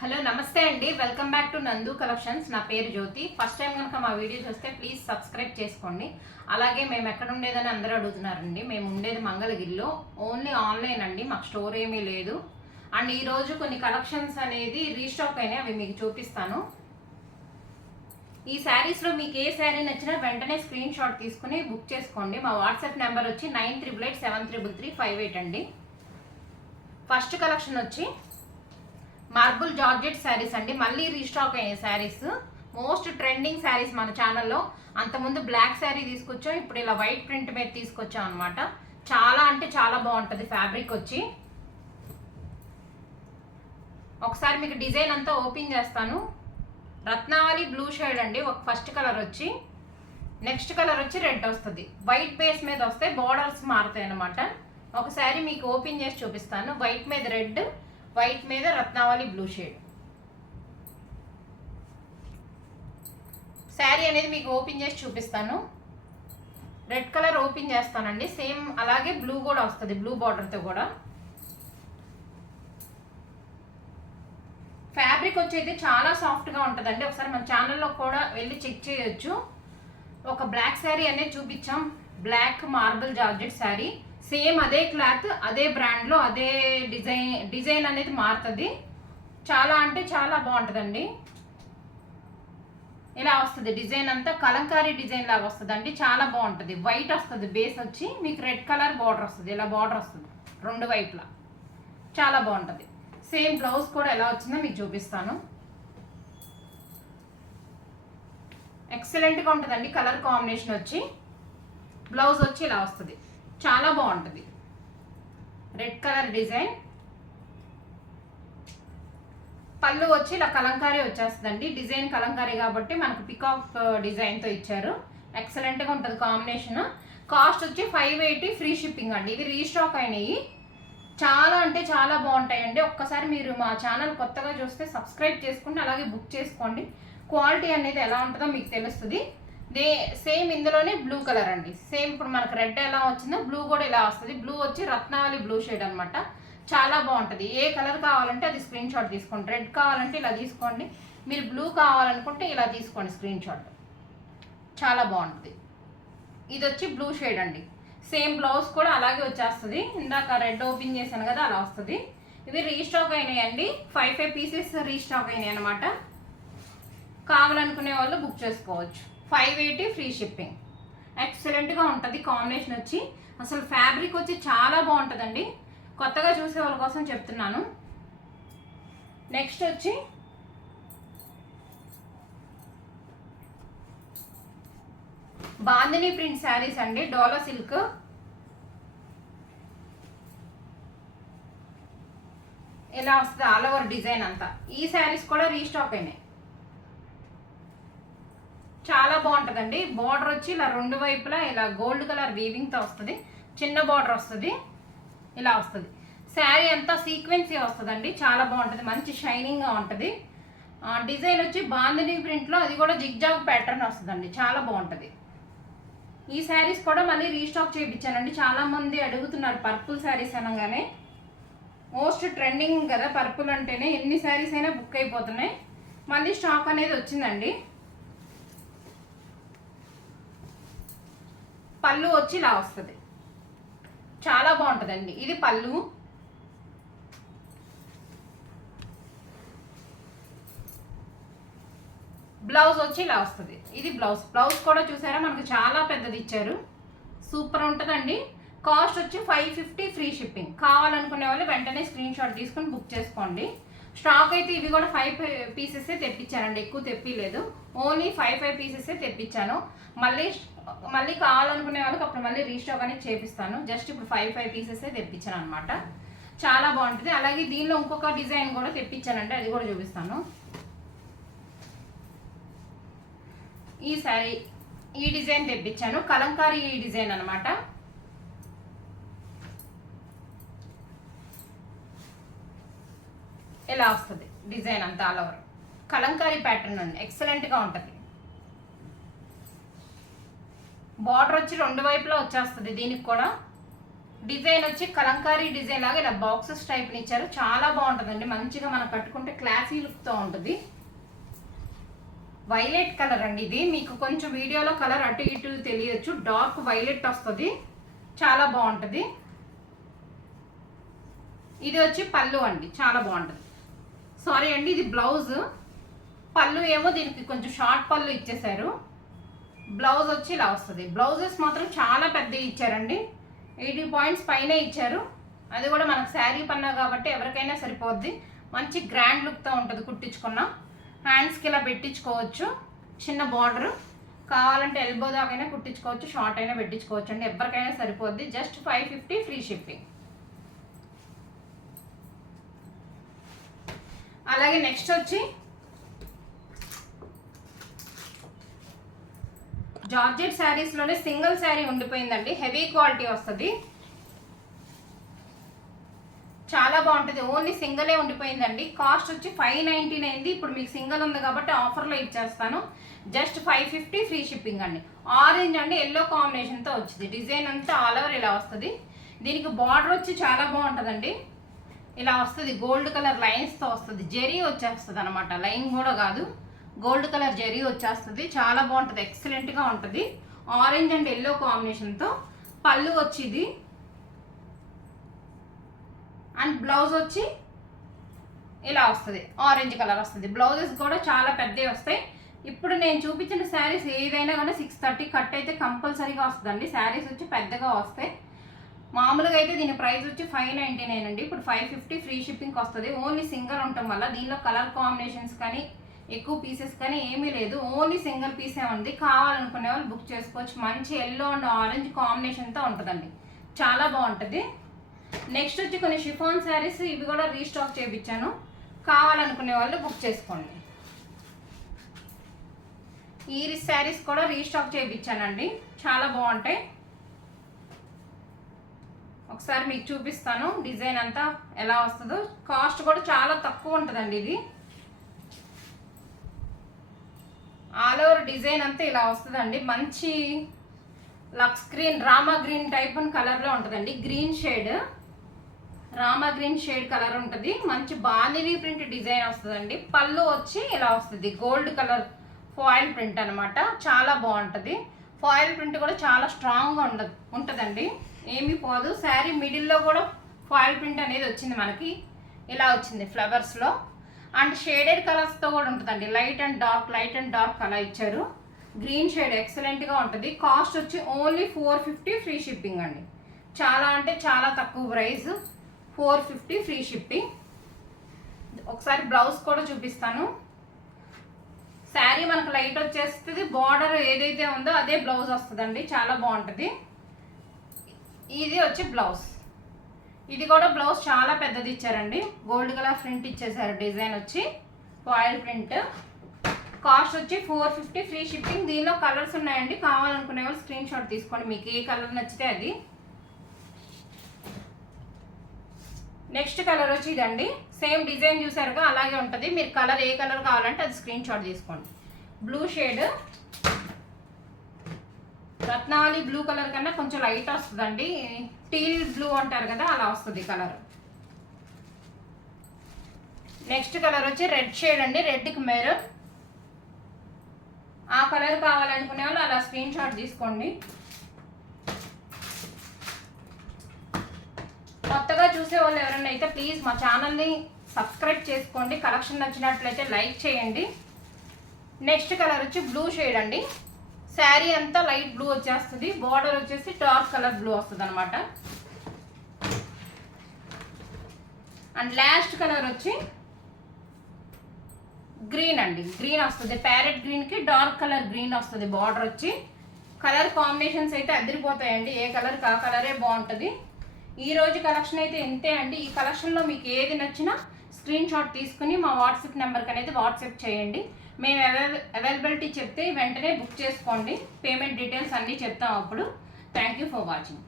Hello నమస్తే అండి, welcome back to నందు కలెక్షన్స్. నా పేరు జ్యోతి. ఫస్ట్ టైం కనుక మా వీడియో చూస్తే ప్లీజ్ సబ్స్క్రైబ్ చేసుకోండి. అలాగే మేము ఎక్కడ ఉండేదని అందరూ అడుగుతున్నారండి. మేము ఉండేది మంగళగిరిలో. ఓన్లీ ఆన్లైన్ అండి, మాకు స్టోర్ ఏమీ లేదు. అండ్ ఈరోజు కొన్ని కలెక్షన్స్ అనేది రీస్టాక్ అయినాయి, అవి మీకు చూపిస్తాను. ఈ శారీస్లో మీకు ఏ శారీ నచ్చినా వెంటనే స్క్రీన్ షాట్ తీసుకుని బుక్ చేసుకోండి. మా వాట్సాప్ నెంబర్ వచ్చి 9888733358 అండి. ఫస్ట్ కలెక్షన్ వచ్చి మార్బుల్ జార్జెట్ శారీస్ అండి. మళ్ళీ రీస్టాక్ అయిన శారీస్, మోస్ట్ ట్రెండింగ్ శారీస్ మన ఛానల్లో. అంతకుముందు బ్లాక్ శారీ తీసుకొచ్చాం, ఇప్పుడు ఇలా వైట్ ప్రింట్ మీద తీసుకొచ్చాం అనమాట. చాలా అంటే చాలా బాగుంటుంది ఫ్యాబ్రిక్ వచ్చి. ఒకసారి మీకు డిజైన్ అంతా ఓపెన్ చేస్తాను. రత్నావళి బ్లూ షేడ్ అండి. ఒక ఫస్ట్ కలర్ వచ్చి, నెక్స్ట్ కలర్ వచ్చి రెడ్ వస్తుంది. వైట్ బేస్ మీద వస్తే బార్డర్స్ మారుతాయి అనమాట. ఒకసారి మీకు ఓపెన్ చేసి చూపిస్తాను. వైట్ మీద రెడ్, వైట్ మీద రత్నావళి బ్లూ షేడ్ శారీ అనేది మీకు ఓపెన్ చేసి చూపిస్తాను. రెడ్ కలర్ ఓపెన్ చేస్తానండి. సేమ్ అలాగే బ్లూ కూడా వస్తుంది, బ్లూ బార్డర్తో కూడా. ఫ్యాబ్రిక్ వచ్చేది చాలా సాఫ్ట్గా ఉంటుందండి. ఒకసారి మన ఛానల్లో కూడా వెళ్ళి చెక్ చేయొచ్చు. ఒక బ్లాక్ శారీ అనేది చూపించాం, black marble georgette sari. Same అదే క్లాత్, అదే బ్రాండ్లో, అదే డిజైన్ అనేది మారుతుంది. చాలా అంటే చాలా బాగుంటుందండి. ఇలా వస్తుంది డిజైన్ అంతా, కలంకారీ డిజైన్ లాగా వస్తుంది అండి. చాలా బాగుంటుంది. వైట్ వస్తుంది బేస్ వచ్చి, మీకు రెడ్ కలర్ బార్డర్ వస్తుంది. ఇలా బార్డర్ వస్తుంది రెండు వైపులా, చాలా బాగుంటుంది. సేమ్ బ్లౌజ్ కూడా ఎలా వచ్చిందో మీకు చూపిస్తాను. ఎక్సలెంట్గా ఉంటుందండి. కలర్ కాంబినేషన్ వచ్చి, బ్లౌజ్ వచ్చి ఇలా వస్తుంది, చాలా బాగుంటుంది. రెడ్ కలర్ డిజైన్, పళ్ళు వచ్చి ఇలా కలంకారీ వచ్చేస్తుందండి. డిజైన్ కలంకారీ కాబట్టి మనకు పికాక్ డిజైన్తో ఇచ్చారు. ఎక్సలెంట్గా ఉంటుంది కాంబినేషన్. కాస్ట్ వచ్చి 580 ఫ్రీ షిప్పింగ్ అండి. ఇవి రీస్టాక్ అయినాయి. చాలా అంటే చాలా బాగుంటాయండి. ఒక్కసారి మీరు మా ఛానల్ కొత్తగా చూస్తే సబ్స్క్రైబ్ చేసుకుంటే అలాగే బుక్ చేసుకోండి. క్వాలిటీ అనేది ఎలా ఉంటుందో మీకు తెలుస్తుంది. సేమ్ ఇందులోనే బ్లూ కలర్ అండి. సేమ్ ఇప్పుడు మనకు రెడ్ ఎలా వచ్చిందో బ్లూ కూడా ఇలా వస్తుంది. బ్లూ వచ్చి రత్నావళి బ్లూ షేడ్ అనమాట. చాలా బాగుంటుంది. ఏ కలర్ కావాలంటే అది స్క్రీన్ షాట్ తీసుకోండి. రెడ్ కావాలంటే ఇలా తీసుకోండి, మీరు బ్లూ కావాలనుకుంటే ఇలా తీసుకోండి స్క్రీన్ షాట్. చాలా బాగుంటుంది. ఇది వచ్చి బ్లూ షేడ్ అండి. సేమ్ బ్లౌజ్ కూడా అలాగే వచ్చేస్తుంది. ఇందాక రెడ్ ఓపెన్ చేశాను కదా, అలా వస్తుంది. ఇవి రీస్టాక్ అయినాయి అండి. 5 పీసెస్ రీస్టాక్ అయినాయి అనమాట. కావాలనుకునే వాళ్ళు బుక్ చేసుకోవచ్చు. 580 ఫ్రీ షిప్పింగ్. ఎక్సలెంట్గా ఉంటుంది కాంబినేషన్ వచ్చి. అసలు ఫ్యాబ్రిక్ వచ్చి చాలా బాగుంటుందండి. కొత్తగా చూసే వాళ్ళ కోసం చెప్తున్నాను. నెక్స్ట్ వచ్చి బాందిని ప్రింట్ శారీస్ అండి. డోలా సిల్క్, ఇలా వస్తుంది ఆల్ ఓవర్ డిజైన్ అంతా. ఈ శారీస్ కూడా రీస్టాక్ అయినాయి. చాలా బాగుంటుందండి. బార్డర్ వచ్చి ఇలా రెండు వైపులా ఇలా గోల్డ్ కలర్ వీవింగ్తో వస్తుంది. చిన్న బార్డర్ వస్తుంది, ఇలా వస్తుంది. శారీ అంతా సీక్వెన్సీ వస్తుందండి. చాలా బాగుంటుంది, మంచి షైనింగ్గా ఉంటుంది. డిజైన్ వచ్చి బాందిని ప్రింట్లో, అది కూడా జిగ్జాగ్ ప్యాటర్న్ వస్తుందండి. చాలా బాగుంటుంది. ఈ శారీస్ కూడా మళ్ళీ రీస్టాక్ చేయించానండి. చాలామంది అడుగుతున్నారు పర్పుల్ శారీస్ అనగానే. మోస్ట్ ట్రెండింగ్ కదా పర్పుల్ అంటేనే, ఎన్ని శారీస్ అయినా బుక్ అయిపోతున్నాయి. మళ్ళీ స్టాక్ అనేది వచ్చిందండి. పళ్ళు వచ్చి ఇలా వస్తుంది, చాలా బాగుంటుందండి. ఇది పళ్ళు. బ్లౌజ్ వచ్చి ఇలా వస్తుంది. ఇది బ్లౌజ్. బ్లౌజ్ కూడా చూసారా, మనకు చాలా పెద్దది ఇచ్చారు. సూపర్ ఉంటుందండి. కాస్ట్ వచ్చి 550 ఫ్రీ షిప్పింగ్. కావాలనుకునే వాళ్ళు వెంటనే స్క్రీన్ షాట్ తీసుకొని బుక్ చేసుకోండి. స్టాక్ అయితే ఇవి కూడా 5 పీసెసే తెప్పించానండి, ఎక్కువ తెప్పిలేదు. ఓన్లీ 5 పీసెసే తెప్పించాను. మళ్ళీ కావాలనుకునే వాళ్ళకి అప్పుడు మళ్ళీ రీస్టాక్ అనేది చేపిస్తాను. జస్ట్ ఇప్పుడు 5 పీసెసే తెప్పించాను అనమాట. చాలా బాగుంటుంది. అలాగే దీనిలో ఇంకొక డిజైన్ కూడా తెప్పించానంటే అది కూడా చూపిస్తాను. ఈ శారీ, ఈ డిజైన్ తెప్పించాను, కలంకారీ డిజైన్ అనమాట. ఇలా వస్తుంది డిజైన్ అంతా ఆల్ ఓవర్. కలంకారీ ప్యాటర్న్ అండి, ఎక్సలెంట్గా ఉంటుంది. బార్డర్ వచ్చి రెండు వైపులా వచ్చేస్తుంది దీనికి కూడా. డిజైన్ వచ్చి కలంకారీ డిజైన్ లాగా ఇలా బాక్సెస్ టైప్ ఇచ్చారు. చాలా బాగుంటుందండి, మంచిగా మనం కట్టుకుంటే క్లాసీ లుక్తో ఉంటుంది. వైలెట్ కలర్ అండి ఇది. మీకు కొంచెం వీడియోలో కలర్ అటు ఇటు తెలియచ్చు, డార్క్ వైలెట్ వస్తుంది, చాలా బాగుంటుంది. ఇది వచ్చి పళ్ళు అండి, చాలా బాగుంటుంది. సారీ అండి, ఇది బ్లౌజ్. పళ్ళు ఏమో దీనికి కొంచెం షార్ట్ పళ్ళు ఇచ్చేసారు. బ్లౌజ్ వచ్చి ఇలా వస్తుంది. బ్లౌజెస్ మాత్రం చాలా పెద్దవి ఇచ్చారండి, 80 పాయింట్స్ పైనే ఇచ్చారు. అది కూడా మనకు శారీ పన్నా కాబట్టి ఎవరికైనా సరిపోద్ది. మంచి గ్రాండ్ లుక్తో ఉంటుంది కుట్టించుకున్న. హ్యాండ్స్కి ఇలా పెట్టించుకోవచ్చు, చిన్న బార్డర్. కావాలంటే ఎల్బో దాకైనా కుట్టించుకోవచ్చు, షార్ట్ అయినా పెట్టించుకోవచ్చు అండి, ఎవరికైనా సరిపోద్ది. Just 550 free shipping. అలాగే నెక్స్ట్ వచ్చి జార్జెట్ శారీస్లోనే సింగిల్ శారీ ఉండిపోయిందండి, హెవీ క్వాలిటీ వస్తుంది, చాలా బాగుంటుంది. ఓన్లీ సింగిలే ఉండిపోయిందండి. కాస్ట్ వచ్చి 599. ఇప్పుడు మీకు సింగిల్ ఉంది కాబట్టి ఆఫర్లో ఇచ్చేస్తాను. జస్ట్ 550 ఫ్రీ షిప్పింగ్ అండి. ఆరెంజ్ అండి ఎల్లో కాంబినేషన్తో వచ్చింది. డిజైన్ అంతా ఆల్ ఓవర్ ఇలా వస్తుంది. దీనికి బార్డర్ వచ్చి చాలా బాగుంటుందండి, ఇలా వస్తుంది. గోల్డ్ కలర్ లైన్స్తో వస్తుంది, జెరీ వచ్చేస్తుంది అనమాట, లైన్ కూడా కాదు, గోల్డ్ కలర్ జెరీ వచ్చేస్తుంది. చాలా బాగుంటుంది, ఎక్సలెంట్గా ఉంటుంది. ఆరెంజ్ అండ్ ఎల్లో కాంబినేషన్తో పళ్ళు వచ్చింది. అండ్ బ్లౌజ్ వచ్చి ఇలా వస్తుంది, ఆరెంజ్ కలర్ వస్తుంది. బ్లౌజెస్ కూడా చాలా పెద్దవి వస్తాయి. ఇప్పుడు నేను చూపించిన శారీస్ ఏదైనా కానీ 630 కట్ అయితే కంపల్సరీగా వస్తుందండి. శారీస్ వచ్చి పెద్దగా వస్తాయి. మామూలుగా అయితే దీని ప్రైస్ వచ్చి 599 అండి. ఇప్పుడు 550 ఫ్రీ షిప్పింగ్కి వస్తుంది. ఓన్లీ సింగిల్ ఉండటం వల్ల దీనిలో కలర్ కాంబినేషన్స్ కానీ ఎక్కువ పీసెస్ కానీ ఏమీ లేదు, ఓన్లీ సింగిల్ పీసే ఉంది. కావాలనుకునే వాళ్ళు బుక్ చేసుకోవచ్చు. మంచి ఎల్లో అండ్ ఆరెంజ్ కాంబినేషన్తో ఉంటుందండి, చాలా బాగుంటుంది. నెక్స్ట్ వచ్చి కొన్ని షిఫాన్ శారీస్, ఇవి కూడా రీస్టాక్ చేయించాను, కావాలనుకునే వాళ్ళు బుక్ చేసుకోండి. ఈ శారీస్ కూడా రీస్టాక్ చేయించానండి, చాలా బాగుంటాయి. ఒకసారి మీకు చూపిస్తాను డిజైన్ అంతా ఎలా వస్తుందో. కాస్ట్ కూడా చాలా తక్కువ ఉంటుందండి. ఇది ఆల్ ఓవర్ డిజైన్ అంతా ఇలా వస్తుందండి. మంచి lux green, Rama green type కలర్లో ఉంటుందండి. Green shade, Rama green shade colour ఉంటుంది. మంచి బాందిని ప్రింట్ డిజైన్ వస్తుందండి. పళ్ళు వచ్చి ఇలా వస్తుంది, గోల్డ్ కలర్ ఫాయిల్ ప్రింట్ అనమాట, చాలా బాగుంటుంది. ఫాయిల్ ప్రింట్ కూడా చాలా స్ట్రాంగ్గా ఉంటుందండి, ఏమీ పోదు. శారీ మిడిల్లో కూడా ఫాయిల్ ప్రింట్ అనేది వచ్చింది మనకి, ఇలా వచ్చింది ఫ్లవర్స్లో. అండ్ షేడెడ్ కలర్స్తో కూడా ఉంటుందండి, లైట్ అండ్ డార్క్ అలా ఇచ్చారు. గ్రీన్ షేడ్ ఎక్సలెంట్గా ఉంటుంది. కాస్ట్ వచ్చి ఓన్లీ 450 ఫ్రీ షిప్పింగ్ అండి. చాలా అంటే చాలా తక్కువ ప్రైస్, 450 ఫ్రీ షిప్పింగ్. ఒకసారి బ్లౌజ్ కూడా చూపిస్తాను. శారీ మనకు లైట్ వచ్చేస్తుంది, బార్డర్ ఏదైతే ఉందో అదే బ్లౌజ్ వస్తుందండి, చాలా బాగుంటుంది. ఇది వచ్చి బ్లౌజ్, ఇది కూడా బ్లౌజ్ చాలా పెద్దది ఇచ్చారండి, గోల్డ్ కలర్ ప్రింట్ ఇచ్చేసారు. డిజైన్ వచ్చి ఫాయిల్ ప్రింట్. కాస్ట్ వచ్చి 450 ఫ్రీ షిప్పింగ్. దీనిలో కలర్స్ ఉన్నాయండి, కావాలనుకునే వాళ్ళు స్క్రీన్ షాట్ తీసుకోండి, మీకు ఏ కలర్ నచ్చితే అది. నెక్స్ట్ కలర్ వచ్చి ఇదండి, సేమ్ డిజైన్ చూసారుగా అలాగే ఉంటుంది. మీరు కలర్ ఏ కలర్ కావాలంటే అది స్క్రీన్ షాట్ తీసుకోండి. బ్లూ షేడ్, రత్నావళి బ్లూ కలర్ కన్నా కొంచెం లైట్ వస్తుందండి, టీల్ బ్లూ అంటారు కదా అలా వస్తుంది కలర్. నెక్స్ట్ కలర్ వచ్చి రెడ్ షేడ్ అండి, రెడ్కి మెరూన్. ఆ కలర్ కావాలనుకునే వాళ్ళు అలా స్క్రీన్ షాట్ తీసుకోండి. కొత్తగా చూసే వాళ్ళు ఎవరైనా అయితే ప్లీజ్ మా ఛానల్ని సబ్స్క్రైబ్ చేసుకోండి. కలెక్షన్ నచ్చినట్లయితే లైక్ చేయండి. నెక్స్ట్ కలర్ వచ్చి బ్లూ షేడ్ అండి, శారీ అంతా లైట్ బ్లూ వచ్చేస్తుంది, బార్డర్ వచ్చేసి డార్క్ కలర్ బ్లూ వస్తుంది అనమాట. అండ్ లాస్ట్ కలర్ వచ్చి గ్రీన్ అండి, గ్రీన్ వస్తుంది, ప్యారెట్ గ్రీన్కి డార్క్ కలర్ గ్రీన్ వస్తుంది. బార్డర్ వచ్చి కలర్ కాంబినేషన్స్ అయితే అదిరిపోతాయండి, ఏ కలర్ ఆ కలరే బాగుంటుంది. ఈ రోజు కలెక్షన్ అయితే ఇంతే అండి. ఈ కలెక్షన్లో మీకు ఏది నచ్చినా స్క్రీన్ షాట్ తీసుకుని మా వాట్సాప్ నెంబర్కి అనేది వాట్సాప్ చేయండి. మేము అవైలబిలిటీ చెప్తే వెంటనే బుక్ చేసుకోండి. పేమెంట్ డీటెయిల్స్ అన్నీ చెప్తాం అప్పుడు. Thank you for watching.